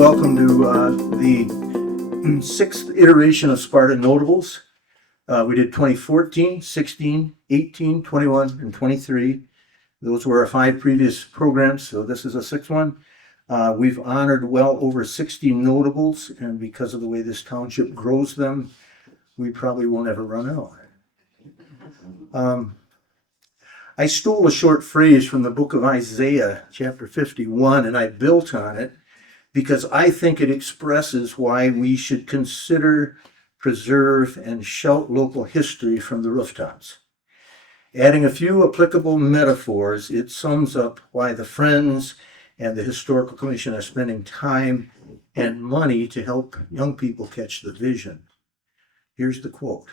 welcome to the sixth iteration of Sparta Notables. We did 2014, 16, 18, 21, and 23. Those were our 5 previous programs, so this is a 6th one. We've honored well over 60 notables, and because of the way this township grows them, we probably won't ever run out. I stole a short phrase from the book of Isaiah, chapter 51, and I built on it because I think it expresses why we should consider, preserve, and shout local history from the rooftops. Adding a few applicable metaphors, it sums up why the Friends and the Historical Commission are spending time and money to help young people catch the vision. Here's the quote.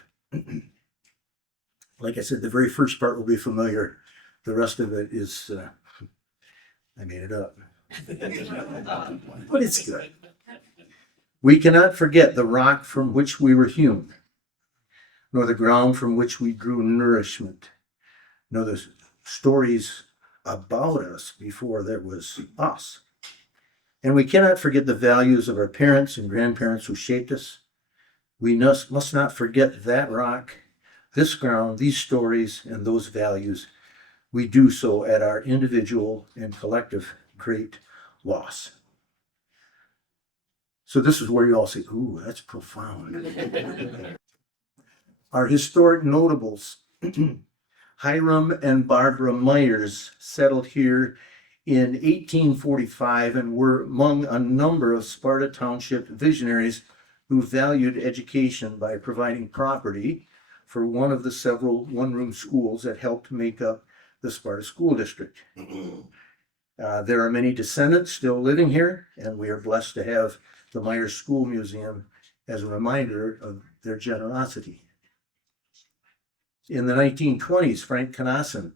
Like I said, the very first part will be familiar. The rest of it is, I made it up. But it's good. We cannot forget the rock from which we were hewn, nor the ground from which we drew nourishment, nor the stories about us before there was us. And we cannot forget the values of our parents and grandparents who shaped us. We must not forget that rock, this ground, these stories, and those values. We do so at our individual and collective great loss. So this is where you all say, ooh, that's profound. Our historic notables, Hiram and Barbara Myers, settled here in 1845 and were among a number of Sparta Township visionaries who valued education by providing property for one of the several one-room schools that helped make up the Sparta School District. There are many descendants still living here, and we are blessed to have the Myers School Museum as a reminder of their generosity. In the 1920s, Frank Connasson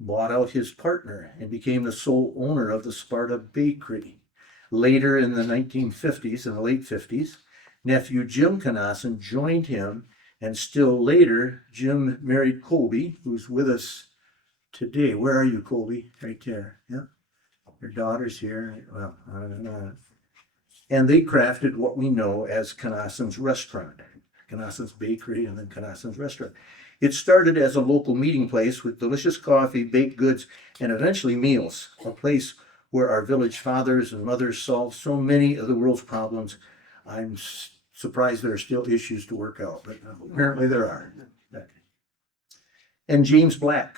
bought out his partner and became the sole owner of the Sparta Bakery. Later in the 1950s, in the late 50s, nephew Jim Connasson joined him, and still later, Jim married Colby, who's with us today. Where are you, Colby? Right there. Yeah. Your daughter's here. Well, I don't know. And they crafted what we know as Connasson's Restaurant, Connasson's Bakery, and then Connasson's Restaurant. It started as a local meeting place with delicious coffee, baked goods, and eventually meals, a place where our village fathers and mothers solved so many of the world's problems. I'm surprised there are still issues to work out, but apparently there are. And James Black,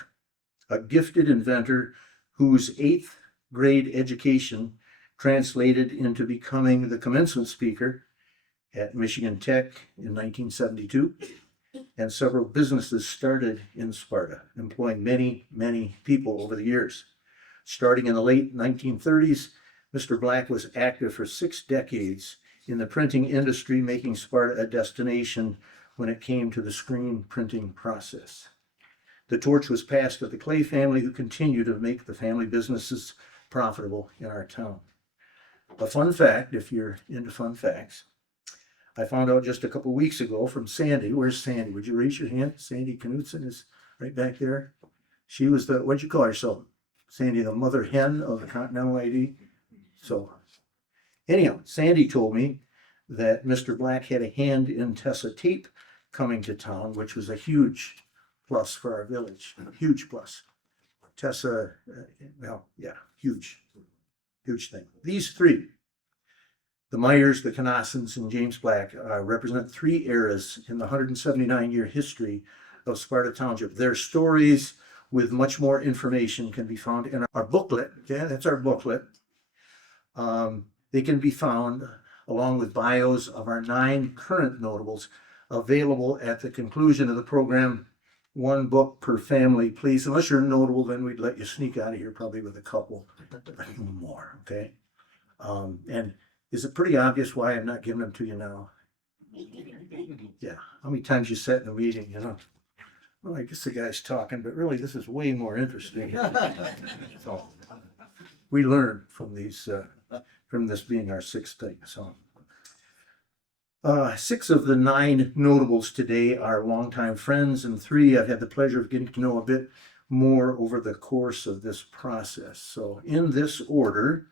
a gifted inventor whose 8th grade education translated into becoming the commencement speaker at Michigan Tech in 1972. And several businesses started in Sparta, employing many, many people over the years. Starting in the late 1930s, Mr. Black was active for 6 decades in the printing industry, making Sparta a destination when it came to the screen printing process. The torch was passed to the Clay family, who continue to make the family businesses profitable in our town. A fun fact, if you're into fun facts, I found out just a couple weeks ago from Sandy. Where's Sandy? Would you raise your hand? Sandy Knudsen is right back there. She was the, what'd you call herself? Sandy, the mother hen of the Continental ID. So anyhow, Sandy told me that Mr. Black had a hand in Tessa Tape coming to town, which was a huge plus for our village. Huge plus. Tessa, well, yeah, huge thing. These 3, the Myers, the Connassons, and James Black, represent 3 eras in the 179-year history of Sparta Township. Their stories with much more information can be found in our booklet. Okay, that's our booklet. They can be found along with bios of our 9 current notables available at the conclusion of the program. 1 book per family, please. Unless you're notable, then we'd let you sneak out of here probably with a couple, but no more, okay? And is it pretty obvious why I'm not giving them to you now? Yeah, how many times you sat in a meeting, you know? Well, I guess the guy's talking, but really this is way more interesting. So we learn from these, from this being our 6th thing, so. 6 of the 9 notables today are longtime friends, and 3 I've had the pleasure of getting to know a bit more over the course of this process. So in this order,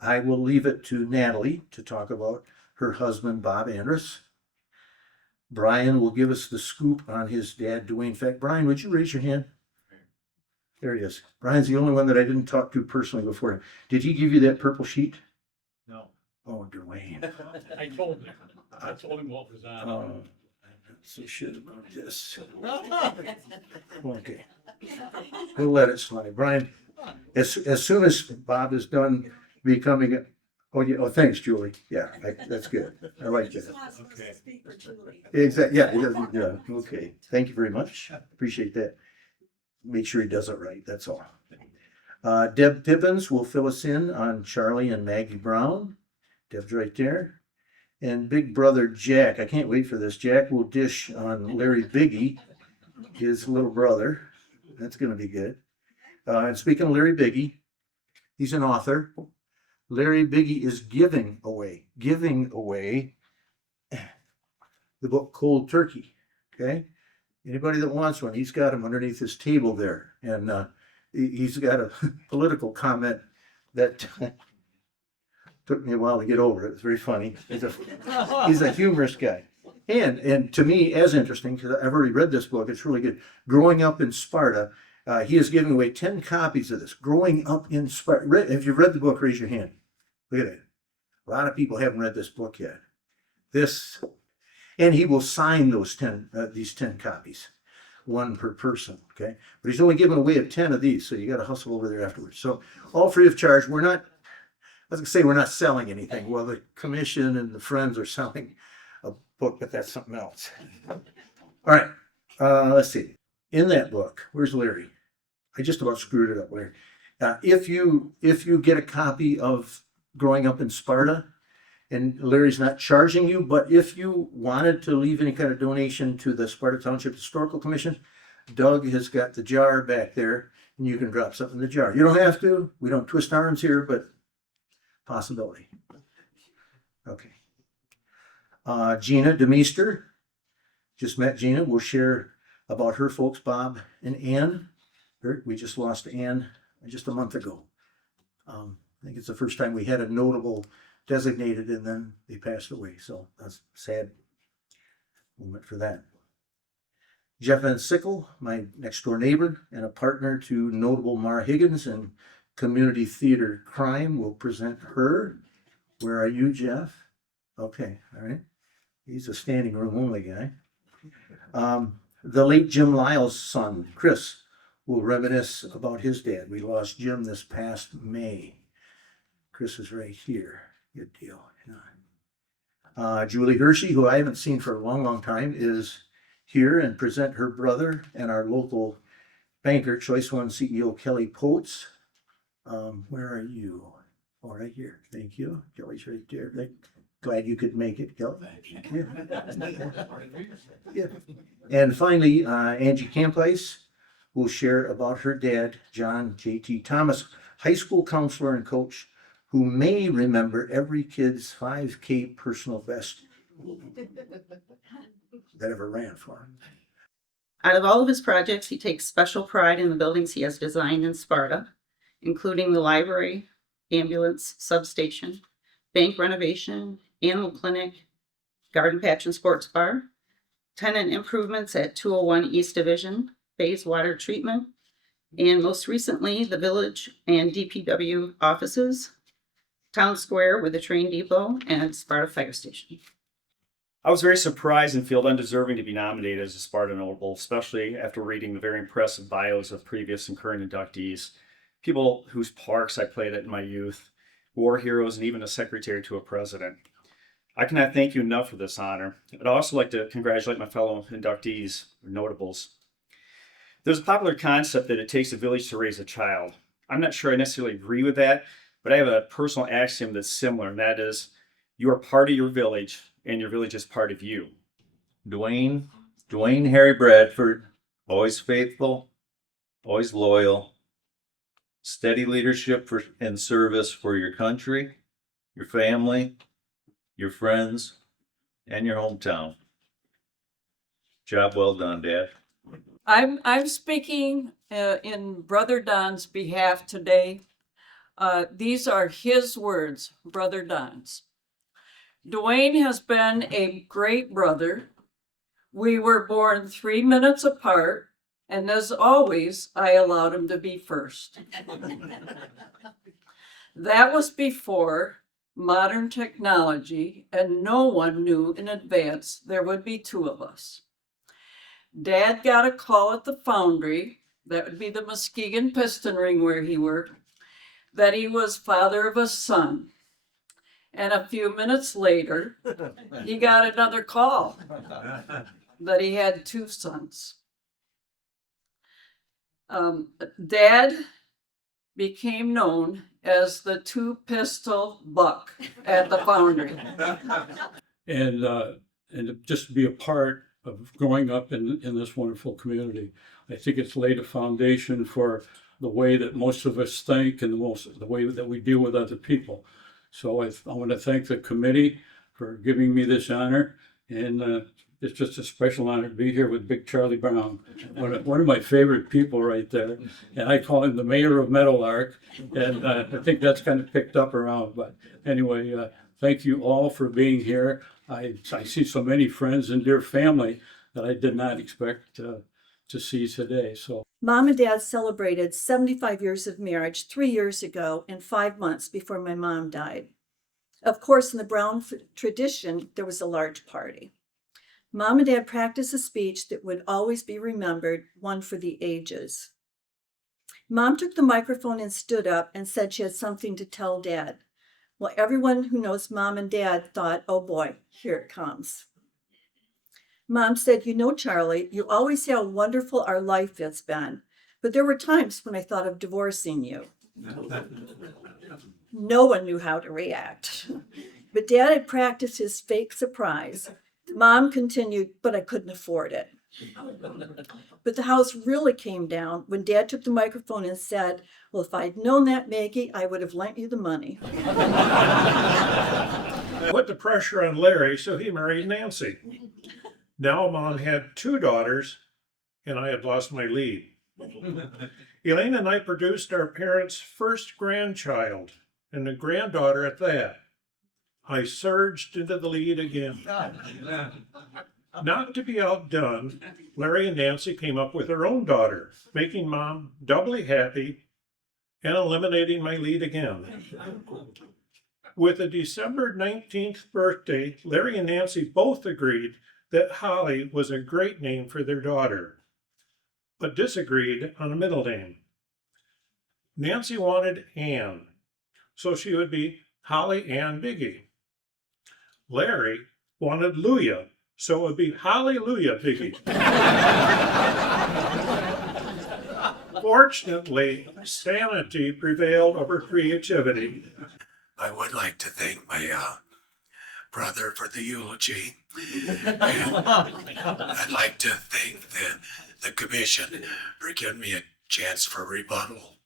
I will leave it to Natalie to talk about her husband, Bob Andrus. Brian will give us the scoop on his dad, Dwayne. In fact, Brian, would you raise your hand? There he is. Brian's the only one that I didn't talk to personally before. Did he give you that purple sheet? No. Oh, Dwayne. I told him what was on. Oh, so shit about this. Okay. We'll let it slide. Brian, as soon as Bob is done becoming a, oh, yeah, oh, thanks, Julie. Yeah, that's good. I like that. Okay. Exactly. Yeah, he doesn't, yeah. Okay. Thank you very much. Appreciate that. Make sure he does it right. That's all. Deb Pippins will fill us in on Charlie and Maggie Brown. Deb's right there. And big brother Jack, I can't wait for this. Jack will dish on Larry Biggie, his little brother. That's going to be good. And speaking of Larry Biggie, he's an author. Larry Biggie is giving away the book Cold Turkey. Okay. Anybody that wants one, he's got them underneath his table there. And he's got a political comment that took me a while to get over it. It's very funny. He's a humorous guy. And to me, as interesting, because I've already read this book, it's really good. Growing Up in Sparta, he is giving away 10 copies of this. Growing Up in Sparta. If you've read the book, raise your hand. Look at that. A lot of people haven't read this book yet. And he will sign those these 10 copies, one per person, okay? But he's only giving away 10 of these, so you got to hustle over there afterwards. So all free of charge. We're not, I was gonna say we're not selling anything. Well, the commission and the friends are selling a book, but that's something else. All right, let's see. In that book, where's Larry? I just about screwed it up, Larry. If you get a copy of Growing Up in Sparta, and Larry's not charging you, but if you wanted to leave any kind of donation to the Sparta Township Historical Commission, Doug has got the jar back there, and you can drop something in the jar. You don't have to. We don't twist arms here, but possibility. Okay. Gina DeMeester, just met Gina. We'll share about her folks, Bob and Ann. We just lost Ann just a month ago. I think it's the first time we had a notable designated, and then they passed away. So that's a sad moment for that. Jeff Van Sickle, my next door neighbor and a partner to notable Mara Higgins and community theater crime, will present her. Where are you, Jeff? Okay, all right. He's a standing room only guy. The late Jim Lyle's son, Chris, will reminisce about his dad. We lost Jim this past May. Chris is right here. Good deal. Julie Hershey, who I haven't seen for a long, long time, is here and present her brother and our local banker, Choice One CEO Kelly Potes. Where are you? Oh, right here. Thank you. Kelly's right there. Glad you could make it, Kelly. Yeah. And finally, Angie Campice will share about her dad, John J.T. Thomas, high school counselor and coach, who may remember every kid's 5K personal best that ever ran for him. Out of all of his projects, he takes special pride in the buildings he has designed in Sparta, including the library, ambulance, substation, bank renovation, animal clinic, garden patch and sports bar, tenant improvements at 201 East Division, Bay's water treatment, and most recently, the village and DPW offices, Town Square with the train depot, and Sparta Fire Station. I was very surprised and feel undeserving to be nominated as a Sparta Notable, especially after reading the very impressive bios of previous and current inductees, people whose parks I played at in my youth, war heroes, and even a secretary to a president. I cannot thank you enough for this honor. I'd also like to congratulate my fellow inductees, or notables. There's a popular concept that it takes a village to raise a child. I'm not sure I necessarily agree with that, but I have a personal axiom that's similar, and that is, you are part of your village, and your village is part of you. Dwayne Harry Bradford, always faithful, always loyal, steady leadership and service for your country, your family, your friends, and your hometown. Job well done, Dad. I'm speaking in Brother Don's behalf today. These are his words, Brother Don's. Dwayne has been a great brother. We were born 3 minutes apart, and as always, I allowed him to be first. That was before modern technology, and no one knew in advance there would be two of us. Dad got a call at the foundry, that would be the Muskegon piston ring where he worked, that he was father of a son. And a few minutes later, he got another call that he had 2 sons. Dad became known as the 2-pistol buck at the foundry. And just to be a part of growing up in this wonderful community. I think it's laid a foundation for the way that most of us think and the way that we deal with other people. So I want to thank the committee for giving me this honor, and it's just a special honor to be here with Big Charlie Brown, one of my favorite people right there. And I call him the mayor of Meadowlark, and I think that's kind of picked up around. But anyway, thank you all for being here. I see so many friends and dear family that I did not expect to see today. So, Mom and Dad celebrated 75 years of marriage 3 years ago and 5 months before my mom died. Of course, in the Brown tradition, there was a large party. Mom and Dad practiced a speech that would always be remembered, one for the ages. Mom took the microphone and stood up and said she had something to tell Dad. Well, everyone who knows Mom and Dad thought, oh boy, here it comes. Mom said, you know, Charlie, you always say how wonderful our life has been, but there were times when I thought of divorcing you. No one knew how to react. But Dad had practiced his fake surprise. Mom continued, but I couldn't afford it. But the house really came down when Dad took the microphone and said, well, if I'd known that, Maggie, I would have lent you the money. Put the pressure on Larry, so he married Nancy. Now Mom had 2 daughters, and I had lost my lead. Elaine and I produced our parents' first grandchild, and a granddaughter at that. I surged into the lead again. Not to be outdone, Larry and Nancy came up with their own daughter, making Mom doubly happy and eliminating my lead again. With a December 19th birthday, Larry and Nancy both agreed that Holly was a great name for their daughter, but disagreed on a middle name. Nancy wanted Ann, so she would be Holly Ann Biggie. Larry wanted Luya, so it would be Hallelujah Biggie. Fortunately, sanity prevailed over creativity. I would like to thank my brother for the eulogy. And I'd like to thank the commission for giving me a chance for rebuttal.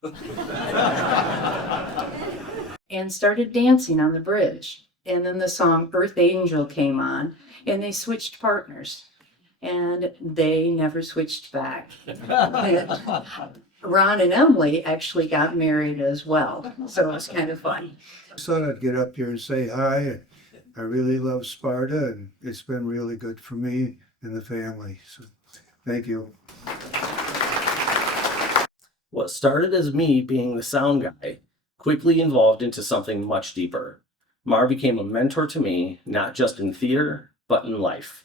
And started dancing on the bridge. And then the song Earth Angel came on, and they switched partners. And they never switched back. Ron and Emily actually got married as well, so it was kind of fun. I thought I'd get up here and say hi. I really love Sparta, and it's been really good for me and the family. So thank you. What started as me being the sound guy quickly evolved into something much deeper. Mar became a mentor to me, not just in theater, but in life.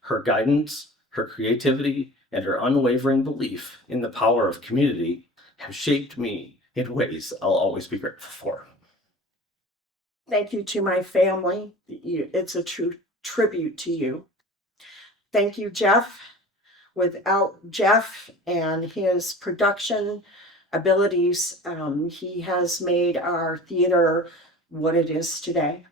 Her guidance, her creativity, and her unwavering belief in the power of community have shaped me in ways I'll always be grateful for. Thank you to my family. It's a true tribute to you. Thank you, Jeff. Without Jeff and his production abilities, he has made our theater what it is today.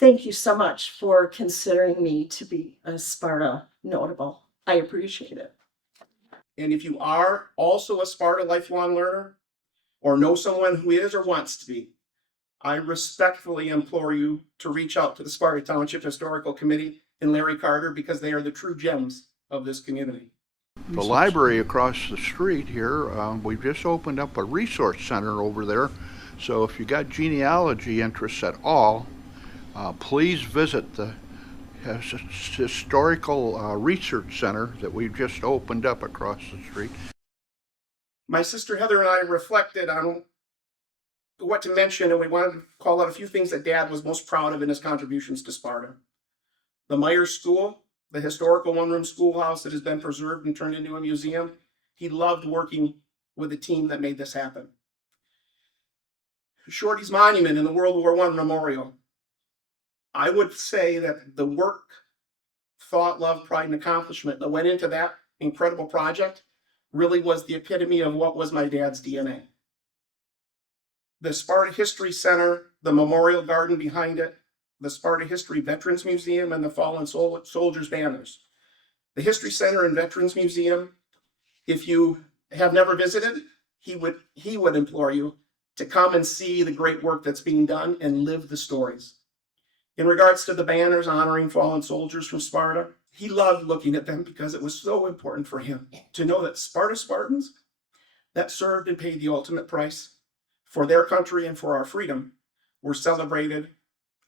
Thank you so much for considering me to be a Sparta notable. I appreciate it. And if you are also a Sparta lifelong learner, or know someone who is or wants to be, I respectfully implore you to reach out to the Sparta Township Historical Committee and Larry Carter, because they are the true gems of this community. The library across the street here, we've just opened up a resource center over there So if you got genealogy interests at all, please visit the Historical Research Center that we've just opened up across the street. My sister Heather and I reflected on what to mention, and we wanted to call out a few things that Dad was most proud of in his contributions to Sparta. The Myers School, the historical one-room schoolhouse that has been preserved and turned into a museum. He loved working with the team that made this happen. Shorty's monument in the World War I memorial. I would say that the work, thought, love, pride, and accomplishment that went into that incredible project really was the epitome of what was my dad's DNA. The Sparta History Center, the memorial garden behind it, the Sparta History Veterans Museum, and the Fallen Soldiers banners. The History Center and Veterans Museum, if you have never visited, he would implore you to come and see the great work that's being done and live the stories. In regards to the banners honoring fallen soldiers from Sparta, he loved looking at them because it was so important for him to know that Sparta Spartans that served and paid the ultimate price for their country and for our freedom were celebrated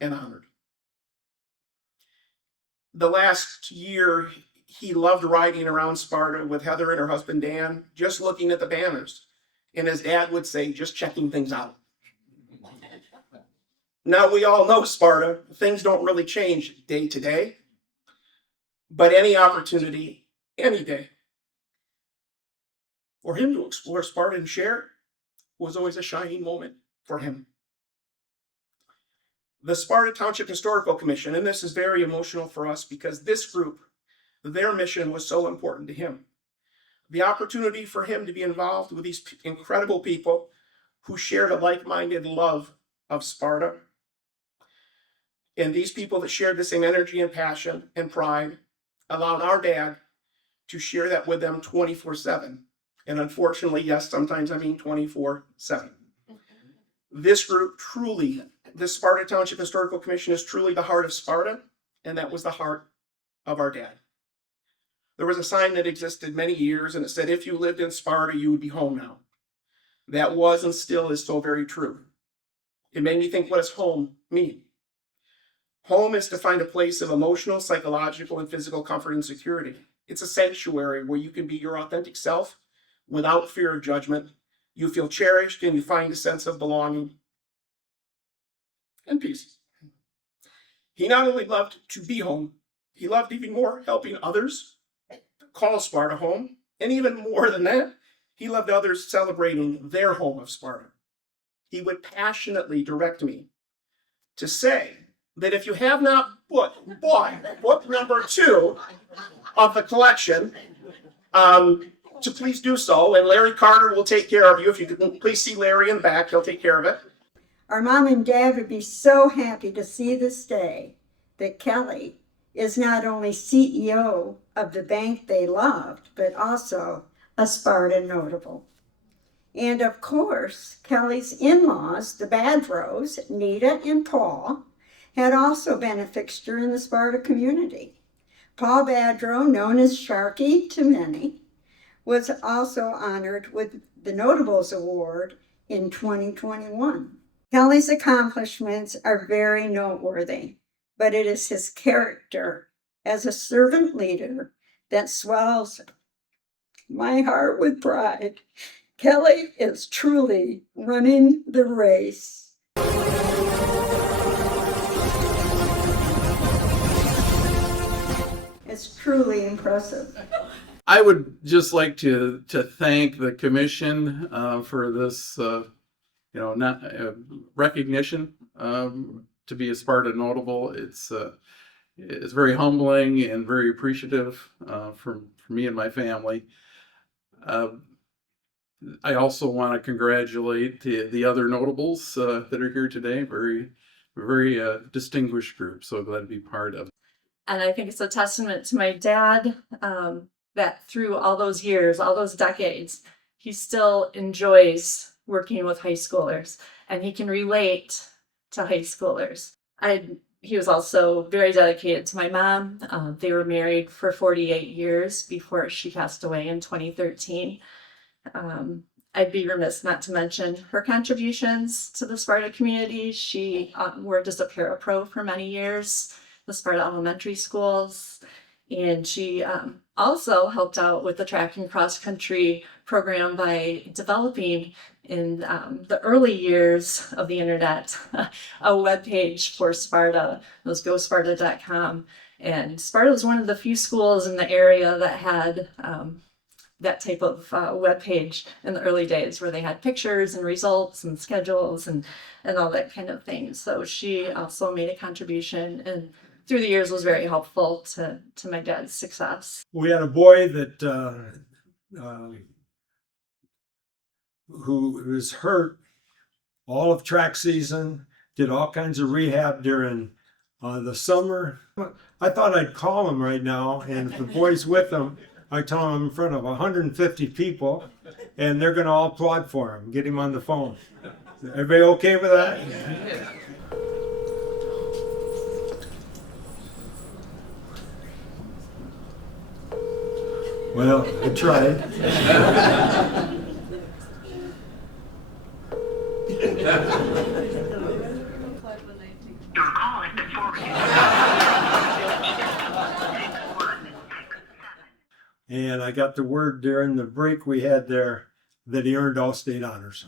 and honored. The last year, he loved riding around Sparta with Heather and her husband Dan, just looking at the banners. And as Dad would say, just checking things out. Now, we all know Sparta, things don't really change day to day, but any opportunity, any day, for him to explore Sparta and share was always a shining moment for him. The Sparta Township Historical Commission, and this is very emotional for us because this group, their mission was so important to him. The opportunity for him to be involved with these incredible people who shared a like-minded love of Sparta, and these people that shared the same energy and passion and pride allowed our dad to share that with them 24/7. And unfortunately, yes, sometimes I mean 24/7. This group truly, the Sparta Township Historical Commission is truly the heart of Sparta, and that was the heart of our dad. There was a sign that existed many years, and it said, if you lived in Sparta, you would be home now. That was and still is so very true. It made me think, what does home mean? Home is to find a place of emotional, psychological, and physical comfort and security. It's a sanctuary where you can be your authentic self without fear of judgment. You feel cherished and you find a sense of belonging and peace. He not only loved to be home, he loved even more helping others call Sparta home. And even more than that, he loved others celebrating their home of Sparta. He would passionately direct me to say that if you have not bought book number 2 of the collection, to please do so. And Larry Carter will take care of you. If you could please see Larry in the back, he'll take care of it. Our mom and dad would be so happy to see this day that Kelly is not only CEO of the bank they loved, but also a Sparta notable. And of course, Kelly's in-laws, the Badros, Nita and Paul, had also been a fixture in the Sparta community. Paul Badro, known as Sharky to many, was also honored with the Notables Award in 2021. Kelly's accomplishments are very noteworthy, but it is his character as a servant leader that swells my heart with pride. Kelly is truly running the race. It's truly impressive. I would just like to thank the commission for this, recognition to be a Sparta notable. It's very humbling and very appreciative for me and my family. I also want to congratulate the other notables that are here today. Very distinguished group. So glad to be part of. And I think it's a testament to my dad that through all those years, all those decades, he still enjoys working with high schoolers and he can relate to high schoolers. He was also very dedicated to my mom. They were married for 48 years before she passed away in 2013. I'd be remiss not to mention her contributions to the Sparta community. She worked as a parapro for many years, the Sparta elementary schools, and she also helped out with the track and cross country program by developing in the early years of the internet a webpage for Sparta. It was gosparta.com. And Sparta was one of the few schools in the area that had that type of web page in the early days, where they had pictures and results and schedules and all that kind of thing. So she also made a contribution, and through the years was very helpful to my dad's success. We had a boy that who was hurt all of track season, did all kinds of rehab during the summer. I thought I'd call him right now, and if the boy's with him, I tell him in front of 150 people, and they're going to all applaud for him, get him on the phone. Everybody okay with that? Well, I tried. And I got the word during the break we had there that he earned all state honors.